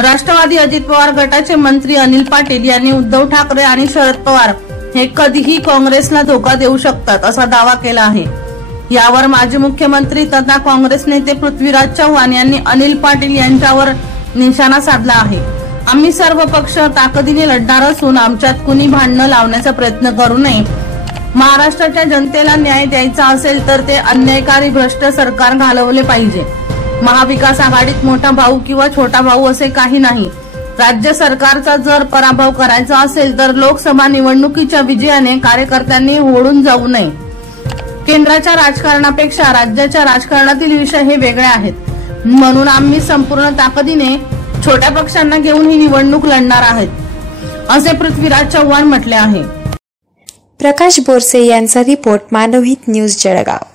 राष्ट्रवादी अजित पवार गटाचे मंत्री अनिल पाटील यांनी उद्धव ठाकरे आणि शरद पवार हे कधीही काँग्रेसला धोका देऊ शकतात असा दावा केला आहे। यावर माजी मुख्यमंत्री तथा काँग्रेस नेते पृथ्वीराज चव्हाण यांनी अनिल पाटील यांच्यावर निशाणा साधला आहे। आम्ही सर्व पक्ष ताकदीने लढणार असून आमच्यात कुणी भांडण लावण्याचा प्रयत्न करू नये। महाराष्ट्राच्या जनतेला न्याय द्यायचा असेल तर ते अन्यायकारी भ्रष्ट सरकार घालवले पाहिजे। महाविकास आघाडीत मोठा भाऊ किंवा छोटा भाऊ असे काही नाही। राज्य सरकारचा जर पराभव करायचा असेल तर लोकसभा निवडणुकीच्या विजयाने कार्यकर्त्यांनी होडून जाऊ नये। केंद्राच्या राजकारणापेक्षा राज्याच्या राजकारणातील विषय हे वेगळे आहेत, म्हणून आम्ही संपूर्ण ताकदीने छोट्या पक्षांना घेऊन ही निवडणूक लढणार आहेत, असे पृथ्वीराज चव्हाण म्हटले आहे। प्रकाश बोरसे यांचा रिपोर्ट, मानवहित न्यूज, जळगाव।